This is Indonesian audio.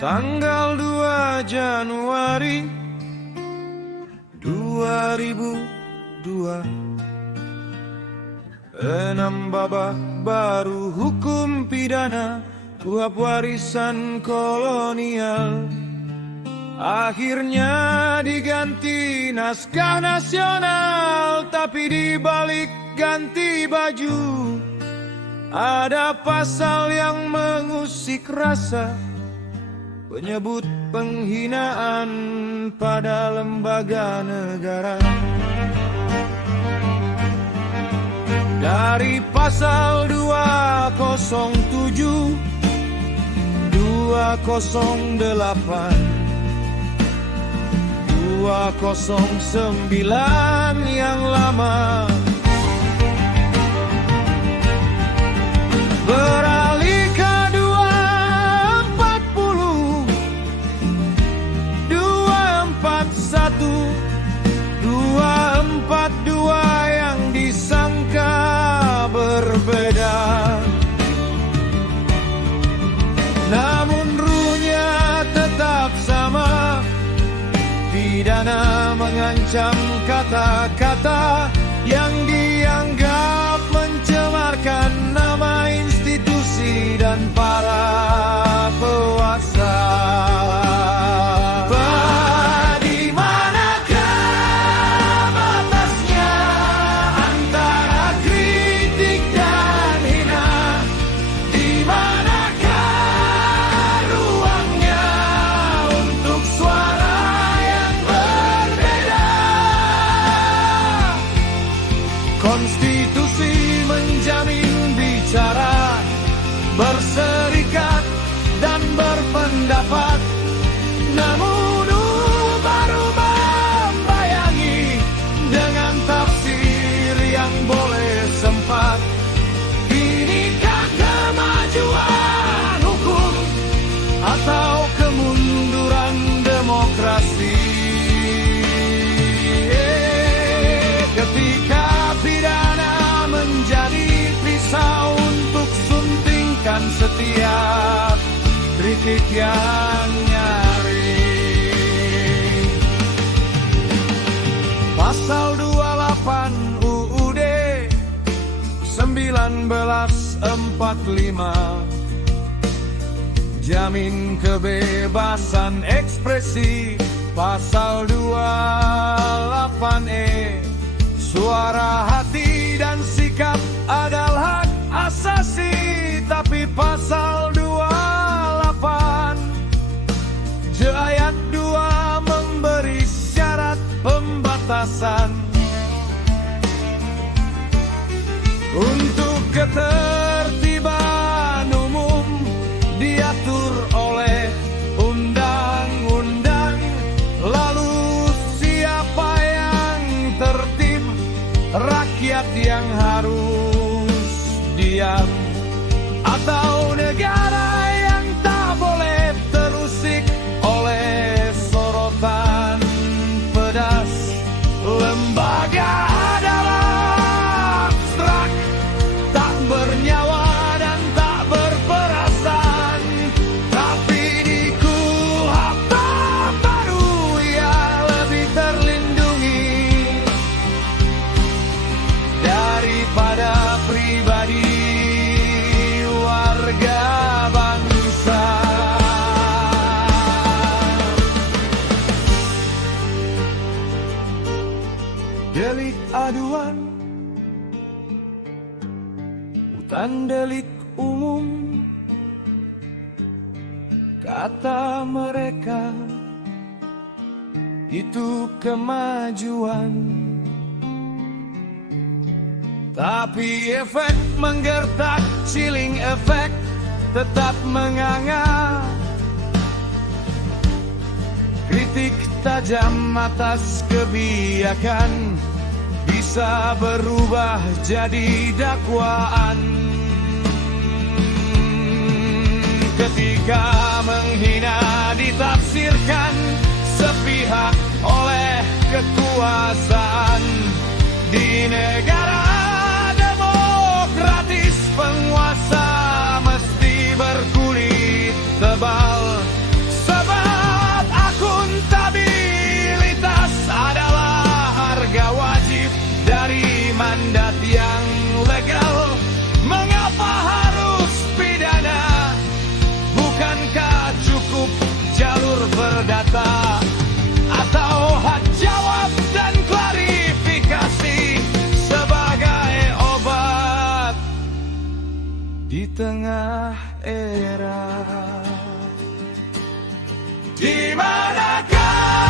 Tanggal 2 Januari 2002, 6 babak baru hukum pidana kuhab warisan kolonial akhirnya diganti naskah nasional. Tapi di balik ganti baju ada pasal yang mengusik rasa, menyebut penghinaan pada lembaga negara. Dari pasal 207, 208, 209 yang lama beralih ke 240, 241, 242 yang disangka berbeda, namun ruhnya tetap sama. Pidana mengancam kata-kata yang dianggap mencemarkan nama institusi dan para penguasa. Di manakah batasnya antara kritik dan hina? Di manakah ruangnya untuk suara yang berbeda? Konstitusi menjamin bicara, berserikat dan berpendapat, namun baru membayangi dengan tafsir yang boleh sempat. Inikah kemajuan hukum atau kemunduran demokrasi? Ketika pidana menjadi pisau untuk suntingkan setiap kritik yang nyaring. Pasal 28 UUD 1945 jamin kebebasan ekspresi. Pasal 28E suara hati dan sikap adalah hak asasi. Tapi pasal 28 ayat 2 memberi syarat pembatasan untuk ketertiban umum diatur oleh undang-undang. Lalu siapa yang tertib? Rakyat yang harus diam, atau negara yang tak boleh terusik oleh sorotan pedas? Lembaga adalah abstrak, tak bernyawa dan tak berperasaan, tapi di KUHP baru ia lebih terlindungi daripada pribadi warga bangsa. Delik aduan, bukan delik umum, kata mereka itu kemajuan. Tapi efek menggertak, chilling efek tetap menganga. Kritik tajam atas kebijakan bisa berubah jadi dakwaan. Ketika menghina ditafsirkan sepihak oleh kekuasaan. Di negara demokratis penguasa mesti berkulit tebal. tengah era. Di manakah